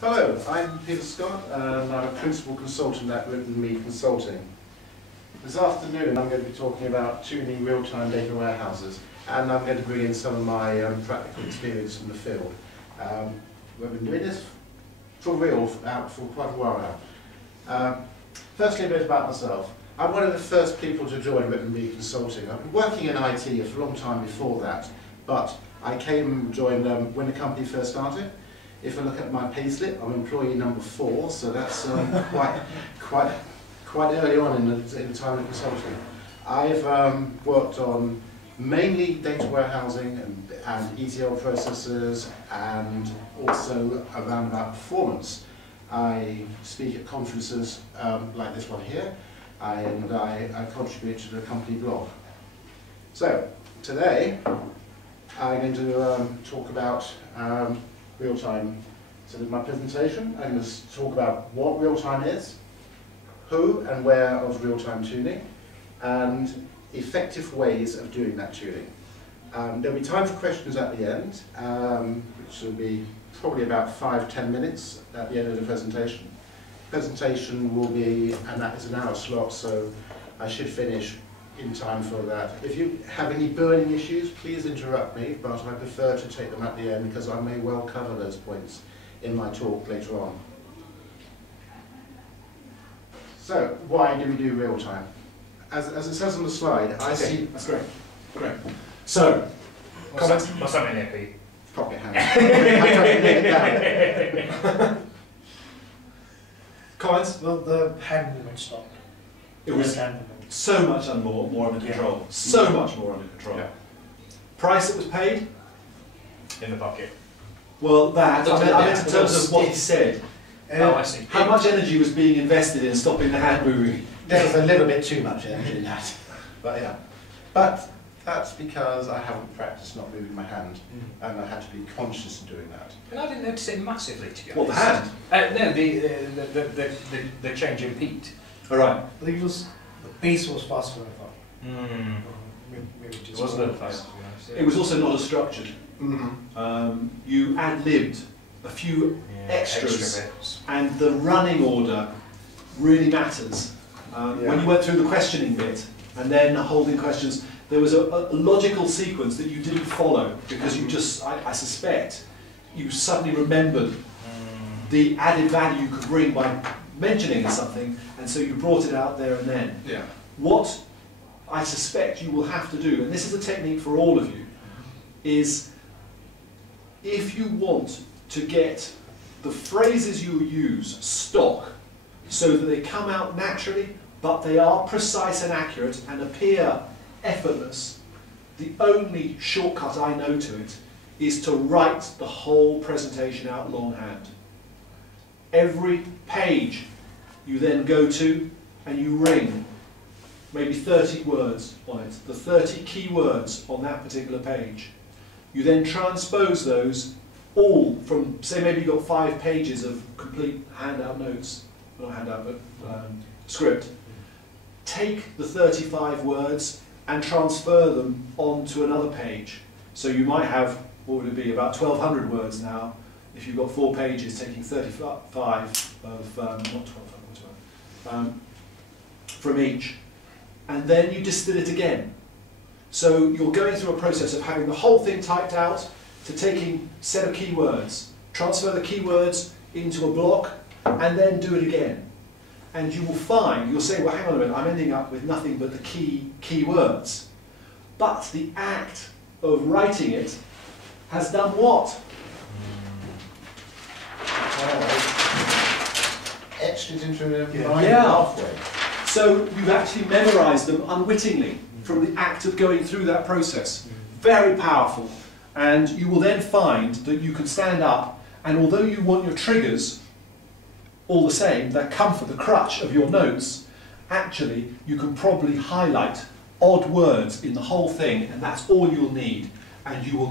Hello, I'm Peter Scott and I'm a Principal Consultant at Written Me Consulting. This afternoon I'm going to be talking about tuning real-time data warehouses, and I'm going to bring in some of my practical experience from the field. We've been doing this for real for quite a while now. Firstly, a bit about myself. I'm one of the first people to join Written Me Consulting. I've been working in IT for a long time before that, but I came and joined when the company first started. If I look at my payslip, I'm employee number 4, so that's quite early on in the time of consulting. I've worked on mainly data warehousing and ETL processes, and also around about performance. I speak at conferences like this one here, and I contribute to the company blog. So today I'm going to talk about real-time. So in my presentation, I'm going to talk about what real-time is, who and where of real-time tuning, and effective ways of doing that tuning. There'll be time for questions at the end, which will be probably about 5–10 minutes at the end of the presentation. Presentation will be, and that is an hour slot, so I should finish in time for that. If you have any burning issues, please interrupt me, but I prefer to take them at the end because I may well cover those points in my talk later on. So, why do we do real time? As it says on the slide, I see... That's great. Great. So, comments? What's happening here, Pete? Prop your hands. I don't need it down. Comments? Well, the hand movement stopped. It was hand movement. so much more under control. So much more under control. Yeah. Price that was paid? In the bucket. Well, that. I meant in terms of what he said. Oh, I see. How much energy was being invested in stopping the hand moving? There was a little bit too much energy in that. But yeah. But that's because I haven't practiced not moving my hand, and I had to be conscious of doing that. And I didn't notice it massively, to be What, the honest. hand? No, the change in Pete. All right. I think it was, the pace was faster, I thought. Maybe It just was a little fast, to be honest. It was also not as structured. You ad-libbed a few extras, extra bits. and the running order really matters. When you went through the questioning bit and then holding questions, there was a logical sequence that you didn't follow because you just, I suspect, you suddenly remembered the added value you could bring by mentioning something, and so you brought it out there and then. Yeah. What I suspect you will have to do, and this is a technique for all of you, is if you want to get the phrases you use stock so that they come out naturally, but they are precise and accurate and appear effortless, the only shortcut I know to it is to write the whole presentation out longhand. Every page you then go to and you ring maybe 30 words on it, the 30 key words on that particular page. You then transpose those all from, say maybe you've got 5 pages of complete handout notes, not handout but script. Take the 35 words and transfer them onto another page. So you might have, what would it be, about 1,200 words now, if you've got 4 pages taking 35 of, not 1,200, from each. And then you distill it again. So you're going through a process of having the whole thing typed out to taking a set of keywords, transfer the keywords into a block, and then do it again. And you will find, you'll say, well, hang on a minute, I'm ending up with nothing but the key words. But the act of writing it has done what? Etched it into the Yeah. mind Yeah. halfway. So you've actually memorized them unwittingly from the act of going through that process. Very powerful. And you will then find that you can stand up, and although you want your triggers all the same, that come for the crutch of your notes, actually you can probably highlight odd words in the whole thing, and that's all you'll need. And you'll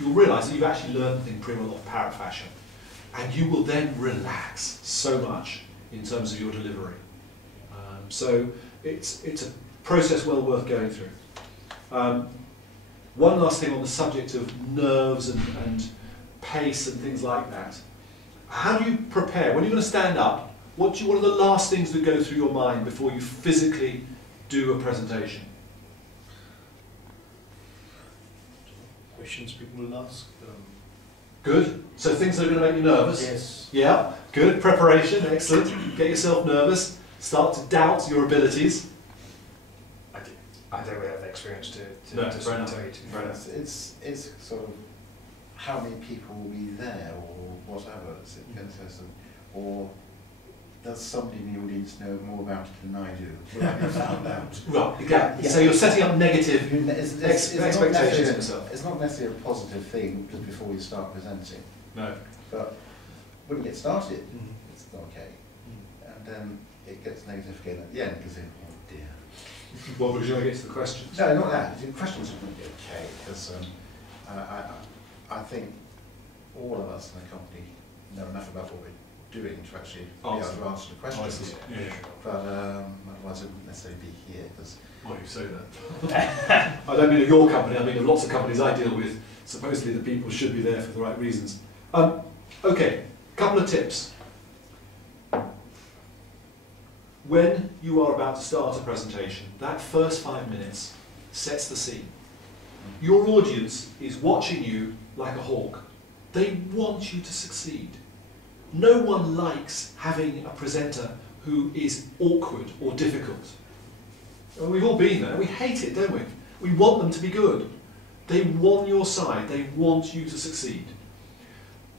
realise that you've actually learned the thing pretty well off parrot fashion. And you will then relax so much in terms of your delivery. So it's a process well worth going through. One last thing on the subject of nerves and pace and things like that. how do you prepare? When you're going to stand up, what are the last things that go through your mind before you physically do a presentation? Questions people will ask. Good. So things that are going to make you nervous? Yes. Yeah, good. Preparation, excellent. Get yourself nervous. Start to doubt your abilities. I don't really have the experience to No, sort fair of enough. tell you. To be Fair fair. enough. It's sort of how many people will be there or whatever, or does somebody in the audience know more about it than I do? Will I be found out? Right, okay. Yeah. So you're setting up negative It's expectations of yourself. It's not necessarily a positive thing just before you start presenting, No. but when you get started, Mhm. it's not okay. And then it gets negative again at the end because oh dear. Well, because you're going to get to the questions. No, not that. The questions are going to be okay because I think all of us in the company know enough about what we're doing to actually be able to answer the questions. Yeah. But otherwise, I wouldn't necessarily be here because. Why you say that? I don't mean of your company, I mean of lots of companies I deal with. Supposedly the people should be there for the right reasons. Okay, couple of tips. When you are about to start a presentation, that first 5 minutes sets the scene. Your audience is watching you like a hawk. They want you to succeed. No one likes having a presenter who is awkward or difficult. Well, we've all been there. We hate it, don't we? We want them to be good. They want your side. They want you to succeed.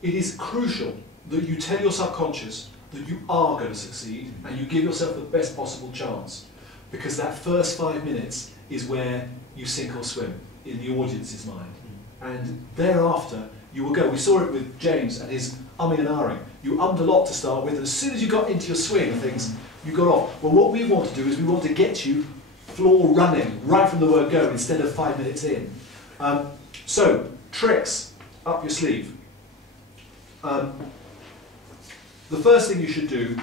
It is crucial that you tell your subconscious that you are going to succeed and you give yourself the best possible chance, because that first 5 minutes is where you sink or swim in the audience's mind. And thereafter, you will go. We saw it with James and his umming and ahhing. You ummed a lot to start with, and as soon as you got into your swing of things, you got off. Well, what we want to do is we want to get you floor running right from the word go instead of 5 minutes in. So, tricks up your sleeve. The first thing you should do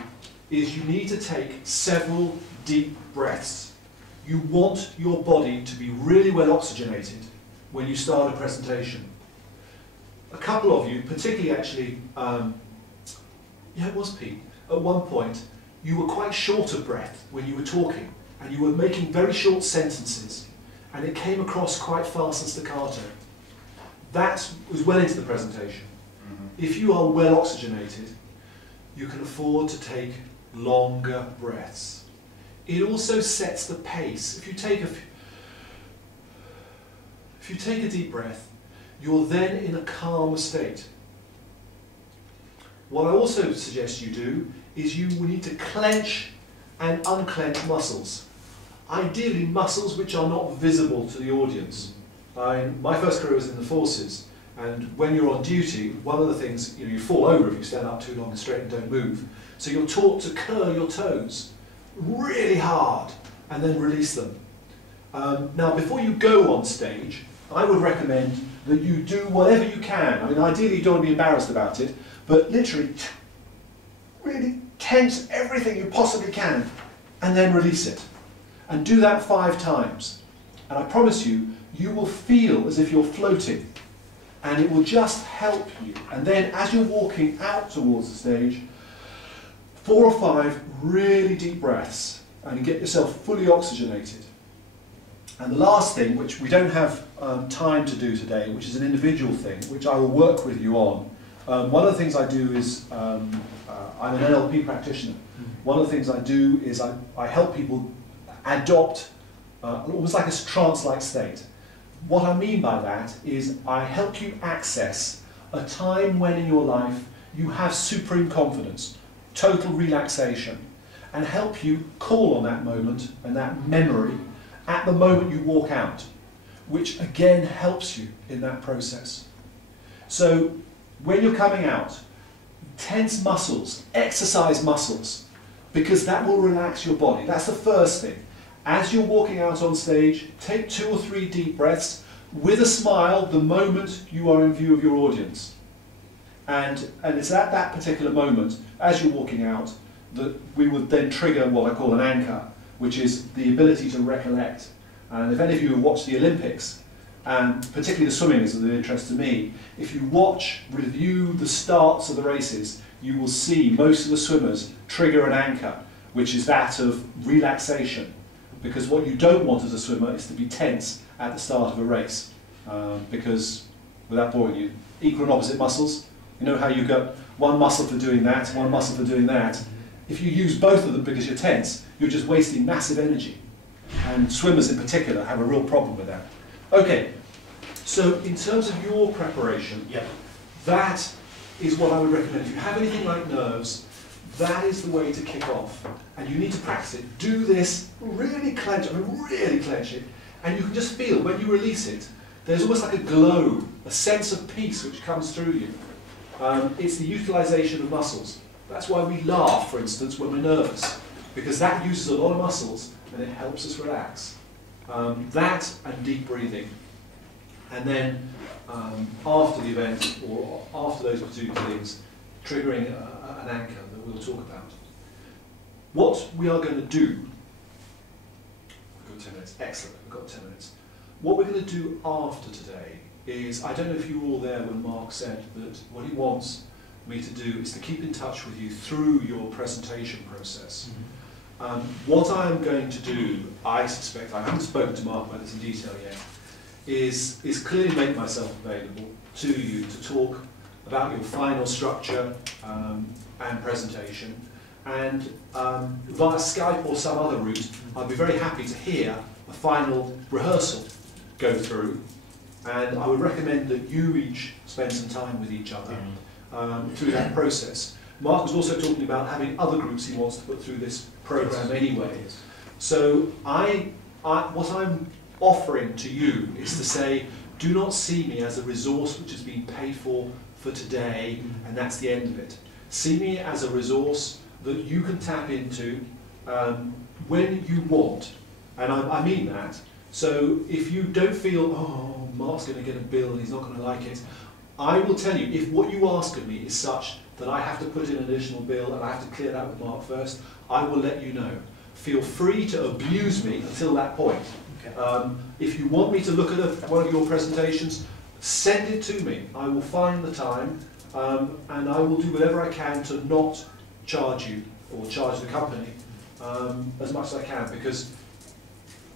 is you need to take several deep breaths. You want your body to be really well oxygenated when you start a presentation. A couple of you, particularly actually, yeah, it was Pete, at one point you were quite short of breath when you were talking, and you were making very short sentences, and it came across quite fast and staccato. That was well into the presentation. If you are well oxygenated, you can afford to take longer breaths. It also sets the pace. If you take a deep breath, you're then in a calmer state. What I also suggest you do is you need to clench and unclench muscles. Ideally muscles which are not visible to the audience. My first career was in the forces, and when you're on duty, one of the things, you fall over if you stand up too long and straight and don't move. So you're taught to curl your toes really hard and then release them. Now before you go on stage, I would recommend that you do whatever you can. I mean, ideally you don't want to be embarrassed about it, but literally really tense everything you possibly can and then release it. And do that 5 times. And I promise you, you will feel as if you're floating, and it will just help you. And then as you're walking out towards the stage, 4 or 5 really deep breaths, and you get yourself fully oxygenated. And the last thing, which we don't have time to do today, which is an individual thing, which I will work with you on. One of the things I do is, I'm an NLP practitioner. One of the things I do is I help people adopt almost like a trance-like state. What I mean by that is I help you access a time when in your life you have supreme confidence, total relaxation, and help you call on that moment and that memory at the moment you walk out, which again helps you in that process. So when you're coming out, tense muscles, exercise muscles, because that will relax your body. That's the first thing. As you're walking out on stage, take 2 or 3 deep breaths with a smile the moment you are in view of your audience. And it's at that particular moment, as you're walking out, that we would then trigger what I call an anchor, which is the ability to recollect. And if any of you have watched the Olympics, and particularly the swimming is of interest to me, if you review the starts of the races, you will see most of the swimmers trigger an anchor, which is that of relaxation. Because what you don't want as a swimmer is to be tense at the start of a race. Because, without boring you, equal and opposite muscles, you know how you've got one muscle for doing that, one muscle for doing that. If you use both of them because you're tense, you're just wasting massive energy. And swimmers in particular have a real problem with that. Okay, so in terms of your preparation, that is what I would recommend. If you have anything like nerves, that is the way to kick off. And you need to practice it. Do this, really clench it. And you can just feel, when you release it, there's almost like a glow, a sense of peace which comes through you. It's the utilisation of muscles. That's why we laugh, for instance, when we're nervous, because that uses a lot of muscles and it helps us relax. That and deep breathing. And then after the event, or after those two things, triggering an anchor that we'll talk about. What we are going to do, we've got 10 minutes, excellent, we've got 10 minutes. What we're going to do after today is, I don't know if you were all there when Mark said that what he wants me to do is to keep in touch with you through your presentation process. What I'm going to do, I suspect, I haven't spoken to Mark about this in detail yet, is clearly make myself available to you to talk about your final structure and presentation. And via Skype or some other route, I'd be very happy to hear a final rehearsal go through. And I would recommend that you each spend some time with each other through that process. Mark was also talking about having other groups he wants to put through this program anyway. So what I'm offering to you is to say, do not see me as a resource which has been paid for today and that's the end of it. See me as a resource that you can tap into when you want. And I mean that. So if you don't feel, oh, Mark's going to get a bill and he's not going to like it, I will tell you, if what you ask of me is such that I have to put in an additional bill and I have to clear that with Mark first, I will let you know. Feel free to abuse me until that point. Okay. If you want me to look at one of your presentations, send it to me. I will find the time and I will do whatever I can to not charge you or charge the company as much as I can, because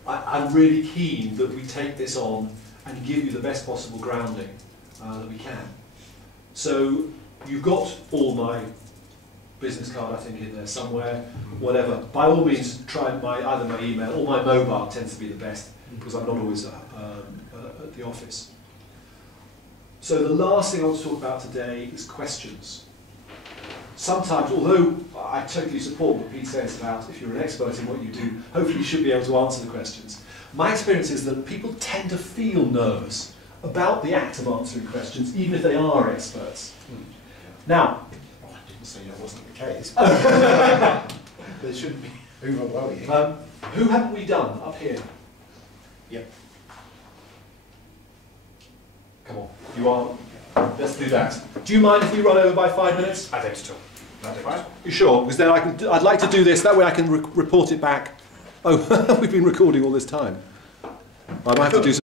I'm really keen that we take this on and give you the best possible grounding that we can. So you've got all my business card, I think, in there somewhere, whatever. By all means, try either my email or my mobile tends to be the best because I'm not always at the office. So the last thing I want to talk about today is questions. Sometimes, although I totally support what Pete says about if you're an expert in what you do, hopefully you should be able to answer the questions. My experience is that people tend to feel nervous about the act of answering questions, even if they are experts. Now, I didn't say that wasn't the case. But it shouldn't be overwhelming. Who haven't we done up here? Yep. Come on, you are. Let's do that. Do you mind if we run over by 5 minutes? I think so. You sure? Because then I'd like to do this. That way I can report it back. Oh, we've been recording all this time. I might have to do some